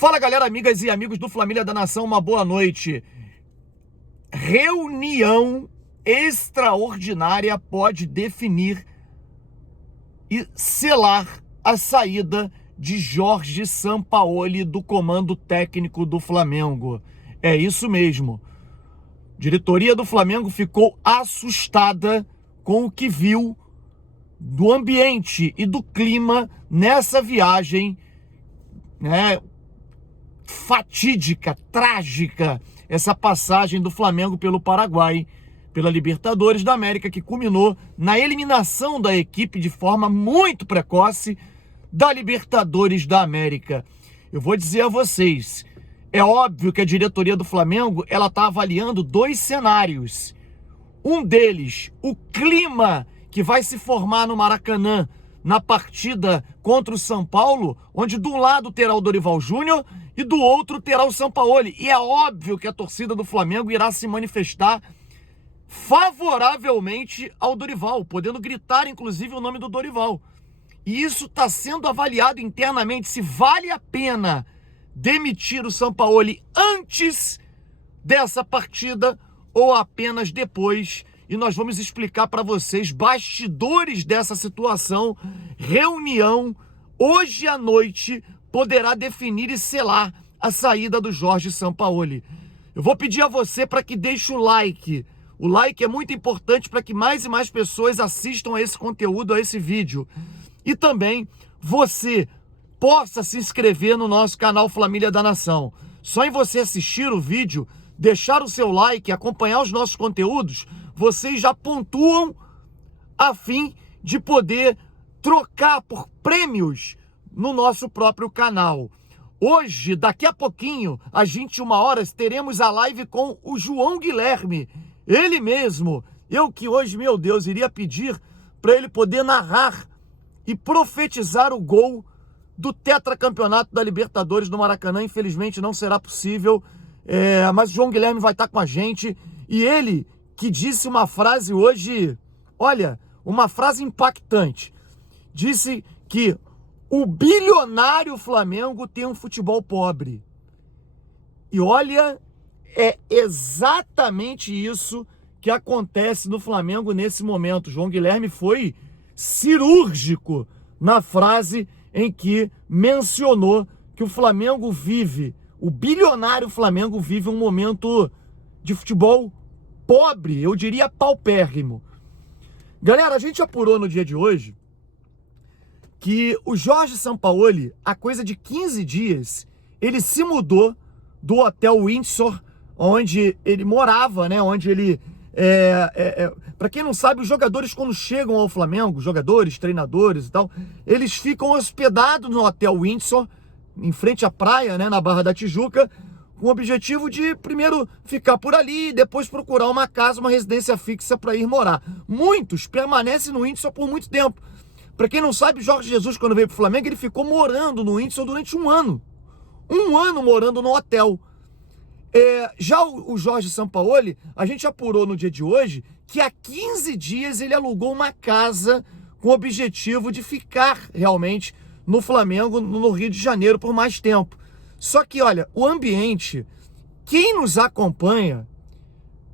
Fala, galera, amigas e amigos do Família da Nação, uma boa noite. Reunião extraordinária pode definir e selar a saída de Jorge Sampaoli do comando técnico do Flamengo. É isso mesmo. Diretoria do Flamengo ficou assustada com o que viu do ambiente e do clima nessa viagem, né? Fatídica, trágica, essa passagem do Flamengo pelo Paraguai, pela Libertadores da América, que culminou na eliminação da equipe de forma muito precoce da Libertadores da América. Eu vou dizer a vocês, é óbvio que a diretoria do Flamengo, ela está avaliando dois cenários. Um deles, o clima que vai se formar no Maracanã na partida contra o São Paulo, onde de um lado terá o Dorival Júnior e do outro terá o Sampaoli. E é óbvio que a torcida do Flamengo irá se manifestar favoravelmente ao Dorival, podendo gritar inclusive o nome do Dorival. E isso está sendo avaliado internamente, se vale a pena demitir o Sampaoli antes dessa partida ou apenas depois. E nós vamos explicar para vocês bastidores dessa situação. Reunião hoje à noite poderá definir e selar a saída do Jorge Sampaoli. Eu vou pedir a você para que deixe o like. O like é muito importante para que mais e mais pessoas assistam a esse conteúdo, a esse vídeo. E também você possa se inscrever no nosso canal Família da Nação. Só em você assistir o vídeo, deixar o seu like, acompanhar os nossos conteúdos, vocês já pontuam a fim de poder trocar por prêmios no nosso próprio canal. Hoje, daqui a pouquinho, às 21 horas, teremos a live com o João Guilherme. Ele mesmo. Eu que hoje, meu Deus, iria pedir para ele poder narrar e profetizar o gol do tetracampeonato da Libertadores do Maracanã. Infelizmente não será possível, mas o João Guilherme vai estar com a gente. E ele que disse uma frase hoje, olha, uma frase impactante. Disse que o bilionário Flamengo tem um futebol pobre. E olha, é exatamente isso que acontece no Flamengo nesse momento. João Guilherme foi cirúrgico na frase em que mencionou que o Flamengo vive, o bilionário Flamengo vive um momento de futebol pobre, eu diria paupérrimo. Galera, a gente apurou no dia de hoje que o Jorge Sampaoli, há coisa de 15 dias, ele se mudou do Hotel Windsor, onde ele morava, né? Onde ele... para quem não sabe, os jogadores quando chegam ao Flamengo, jogadores, treinadores e tal, eles ficam hospedados no Hotel Windsor, em frente à praia, né? Na Barra da Tijuca, com o objetivo de primeiro ficar por ali e depois procurar uma casa, uma residência fixa para ir morar. Muitos permanecem no Windsor por muito tempo. Para quem não sabe, Jorge Jesus, quando veio para o Flamengo, ele ficou morando no Windsor durante um ano. Um ano morando no hotel. Já o Jorge Sampaoli, a gente apurou no dia de hoje que há 15 dias ele alugou uma casa com o objetivo de ficar realmente no Flamengo, no Rio de Janeiro, por mais tempo. Só que, olha, o ambiente, quem nos acompanha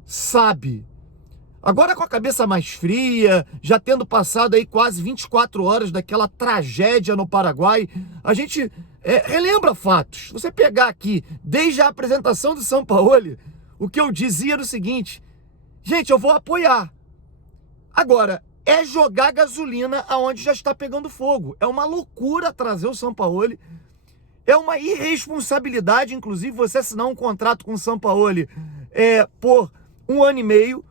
sabe. Agora com a cabeça mais fria, já tendo passado aí quase 24 horas daquela tragédia no Paraguai, a gente relembra fatos. Você pegar aqui, desde a apresentação do Sampaoli, o que eu dizia era o seguinte: gente, eu vou apoiar. Agora, é jogar gasolina aonde já está pegando fogo. É uma loucura trazer o Sampaoli. É uma irresponsabilidade, inclusive, você assinar um contrato com o Sampaoli por 1 ano e meio,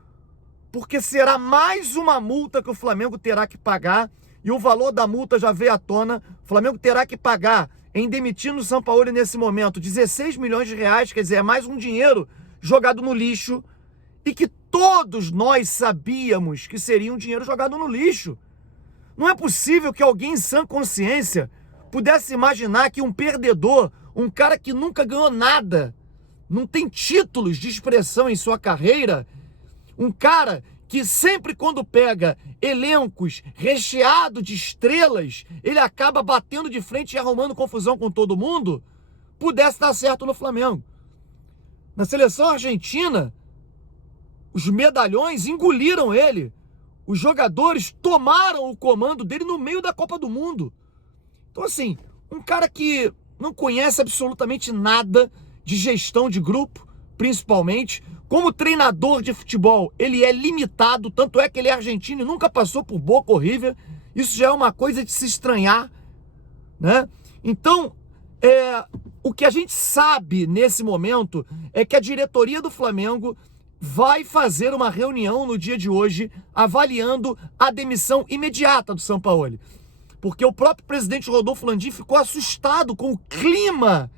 porque será mais uma multa que o Flamengo terá que pagar, e o valor da multa já veio à tona. O Flamengo terá que pagar, em demitindo o Sampaoli nesse momento, 16 milhões de reais, quer dizer, é mais um dinheiro jogado no lixo, e que todos nós sabíamos que seria um dinheiro jogado no lixo. Não é possível que alguém em sã consciência pudesse imaginar que um perdedor, um cara que nunca ganhou nada, não tem títulos de expressão em sua carreira, um cara que sempre quando pega elencos recheados de estrelas, ele acaba batendo de frente e arrumando confusão com todo mundo, pudesse dar certo no Flamengo. Na seleção argentina, os medalhões engoliram ele. Os jogadores tomaram o comando dele no meio da Copa do Mundo. Então, assim, um cara que não conhece absolutamente nada de gestão de grupo, principalmente, como treinador de futebol, ele é limitado, tanto é que ele é argentino e nunca passou por Boca ou River. Isso já é uma coisa de se estranhar, né? Então, o que a gente sabe nesse momento é que a diretoria do Flamengo vai fazer uma reunião no dia de hoje avaliando a demissão imediata do Sampaoli. Porque o próprio presidente Rodolfo Landim ficou assustado com o clima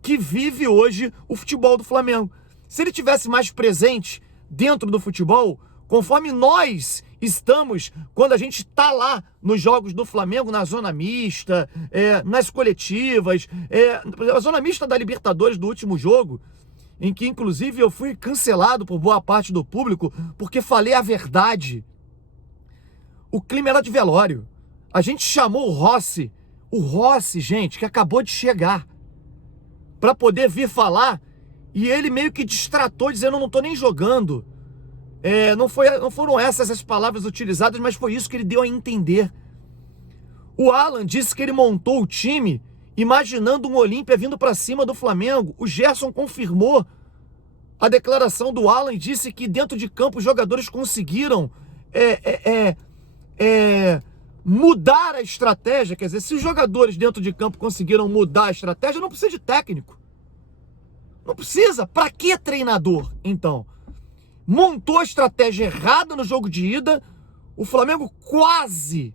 que vive hoje o futebol do Flamengo. Se ele tivesse mais presente dentro do futebol, conforme nós estamos, quando a gente está lá nos jogos do Flamengo, na zona mista, nas coletivas, a zona mista da Libertadores do último jogo, em que inclusive eu fui cancelado por boa parte do público porque falei a verdade. O clima era de velório. A gente chamou o Rossi, gente, que acabou de chegar, para poder vir falar, e ele meio que distratou, dizendo: eu não estou nem jogando. Não foram essas as palavras utilizadas, mas foi isso que ele deu a entender. O Alan disse que ele montou o time imaginando um Olímpia vindo para cima do Flamengo. O Gerson confirmou a declaração do Alan e disse que dentro de campo os jogadores conseguiram mudar a estratégia. Quer dizer, se os jogadores dentro de campo conseguiram mudar a estratégia, não precisa de técnico. Não precisa. Para que treinador, então? Montou a estratégia errada no jogo de ida. O Flamengo quase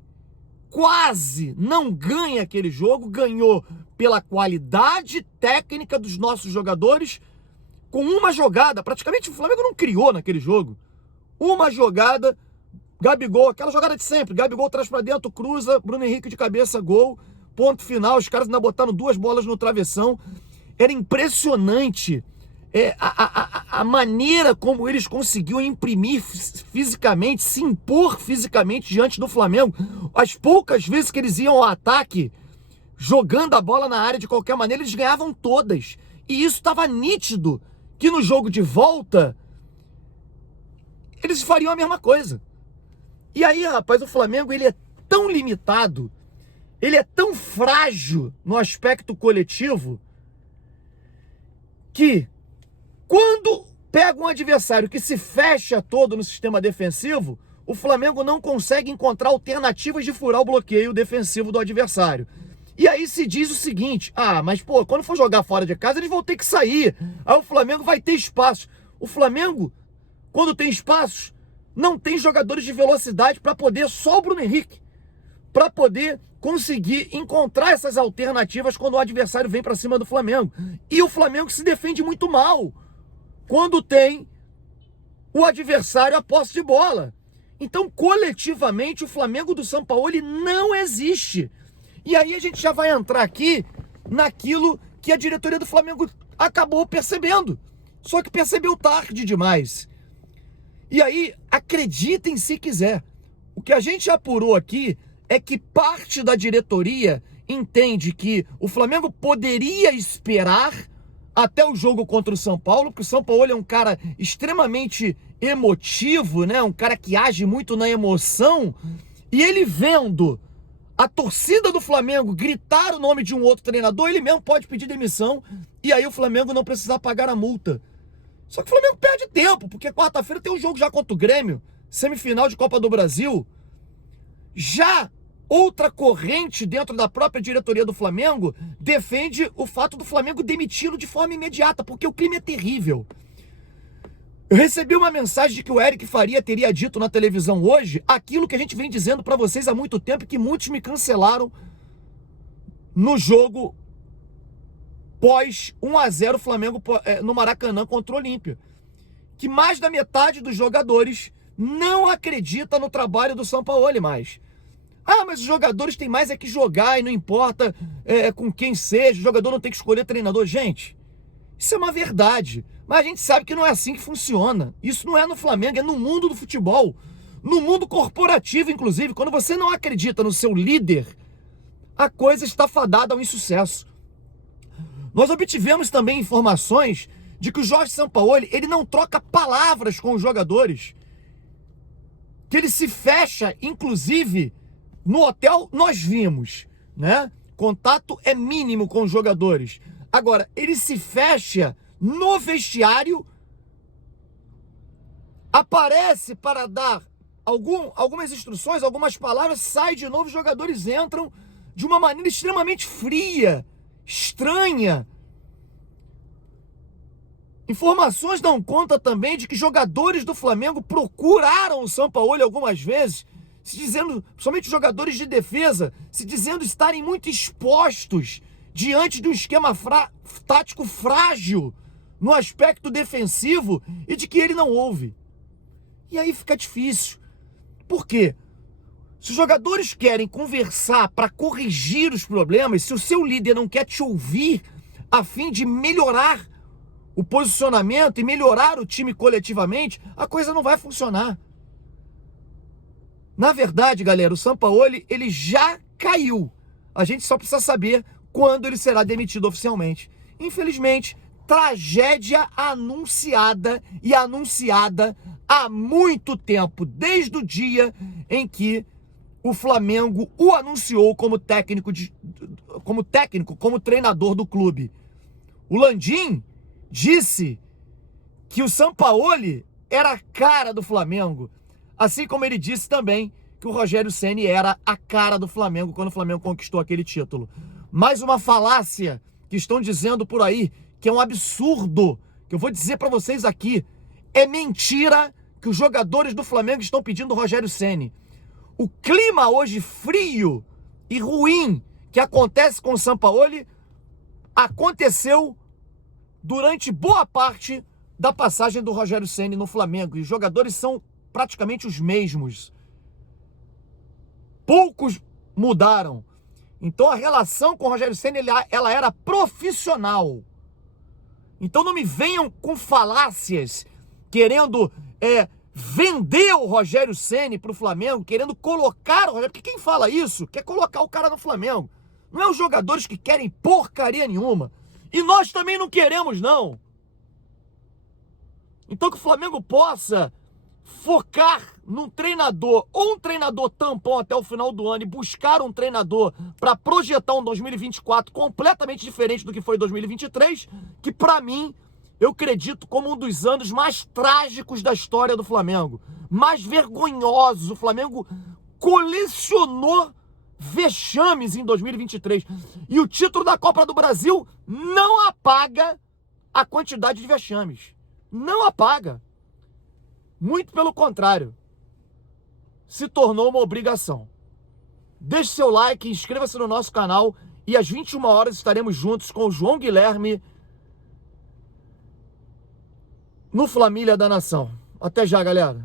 não ganha aquele jogo. Ganhou pela qualidade técnica dos nossos jogadores, com uma jogada. Praticamente o Flamengo não criou naquele jogo. Uma jogada, Gabigol, aquela jogada de sempre. Gabigol traz pra dentro, cruza, Bruno Henrique de cabeça, gol. Ponto final. Os caras ainda botaram 2 bolas no travessão. Era impressionante a maneira como eles conseguiam imprimir fisicamente, se impor fisicamente diante do Flamengo. As poucas vezes que eles iam ao ataque, jogando a bola na área de qualquer maneira, eles ganhavam todas. E isso estava nítido, que no jogo de volta, eles fariam a mesma coisa. E aí, rapaz, o Flamengo, ele é tão limitado, ele é tão frágil no aspecto coletivo, que quando pega um adversário que se fecha todo no sistema defensivo, o Flamengo não consegue encontrar alternativas de furar o bloqueio defensivo do adversário. E aí se diz o seguinte: mas pô, quando for jogar fora de casa, eles vão ter que sair. Aí o Flamengo vai ter espaço. O Flamengo, quando tem espaços, não tem jogadores de velocidade para poder, só o Bruno Henrique, para poder conseguir encontrar essas alternativas quando o adversário vem para cima do Flamengo. E o Flamengo se defende muito mal quando tem o adversário a posse de bola. Então, coletivamente, o Flamengo do Sampaoli não existe. E aí a gente já vai entrar aqui naquilo que a diretoria do Flamengo acabou percebendo. Só que percebeu tarde demais. E aí, acreditem se quiser, o que a gente apurou aqui é que parte da diretoria entende que o Flamengo poderia esperar até o jogo contra o São Paulo, porque o São Paulo é um cara extremamente emotivo, né? Um cara que age muito na emoção, e ele vendo a torcida do Flamengo gritar o nome de um outro treinador, ele mesmo pode pedir demissão, e aí o Flamengo não precisar pagar a multa. Só que o Flamengo perde tempo, porque quarta-feira tem um jogo já contra o Grêmio, semifinal de Copa do Brasil. Já outra corrente dentro da própria diretoria do Flamengo defende o fato do Flamengo demiti-lo de forma imediata, porque o clima é terrível. Eu recebi uma mensagem de que o Eric Faria teria dito na televisão hoje aquilo que a gente vem dizendo para vocês há muito tempo e que muitos me cancelaram no jogo pós 1-0 Flamengo no Maracanã contra o Olímpia. Que mais da metade dos jogadores não acredita no trabalho do Sampaoli mais. Mas os jogadores têm mais que jogar e não importa com quem seja, o jogador não tem que escolher treinador. Gente, isso é uma verdade, mas a gente sabe que não é assim que funciona. Isso não é no Flamengo, é no mundo do futebol, no mundo corporativo, inclusive. Quando você não acredita no seu líder, a coisa está fadada ao insucesso. Nós obtivemos também informações de que o Jorge Sampaoli, ele não troca palavras com os jogadores, que ele se fecha, inclusive, no hotel nós vimos, né? Contato é mínimo com os jogadores. Agora, ele se fecha no vestiário, aparece para dar algumas instruções, algumas palavras, sai de novo, os jogadores entram de uma maneira extremamente fria, estranha. Informações dão conta também de que jogadores do Flamengo procuraram o Sampaoli algumas vezes, se dizendo, principalmente jogadores de defesa, se dizendo estarem muito expostos diante de um esquema tático frágil no aspecto defensivo e de que ele não ouve. E aí fica difícil. Por quê? Se os jogadores querem conversar para corrigir os problemas, se o seu líder não quer te ouvir a fim de melhorar o posicionamento e melhorar o time coletivamente, a coisa não vai funcionar. Na verdade, galera, o Sampaoli, ele já caiu. A gente só precisa saber quando ele será demitido oficialmente. Infelizmente, tragédia anunciada e anunciada há muito tempo, desde o dia em que o Flamengo o anunciou como treinador do clube. O Landim disse que o Sampaoli era a cara do Flamengo, assim como ele disse também que o Rogério Ceni era a cara do Flamengo quando o Flamengo conquistou aquele título. Mais uma falácia que estão dizendo por aí, que é um absurdo, que eu vou dizer para vocês aqui, é mentira que os jogadores do Flamengo estão pedindo o Rogério Ceni. O clima hoje frio e ruim que acontece com o Sampaoli aconteceu durante boa parte da passagem do Rogério Ceni no Flamengo. E os jogadores são praticamente os mesmos. Poucos mudaram. Então a relação com o Rogério Ceni, ela era profissional. Então não me venham com falácias, querendo vender o Rogério Ceni para o Flamengo, querendo colocar o Rogério... Porque quem fala isso quer colocar o cara no Flamengo. Não é os jogadores que querem porcaria nenhuma. E nós também não queremos, não. Então que o Flamengo possa focar num treinador, ou um treinador tampão até o final do ano, e buscar um treinador para projetar um 2024 completamente diferente do que foi 2023, que para mim, eu acredito como um dos anos mais trágicos da história do Flamengo. Mais vergonhosos. O Flamengo colecionou vexames em 2023. E o título da Copa do Brasil não apaga a quantidade de vexames. Não apaga. Muito pelo contrário. Se tornou uma obrigação. Deixe seu like, inscreva-se no nosso canal e às 21 horas estaremos juntos com o João Guilherme no Família da Nação. Até já, galera.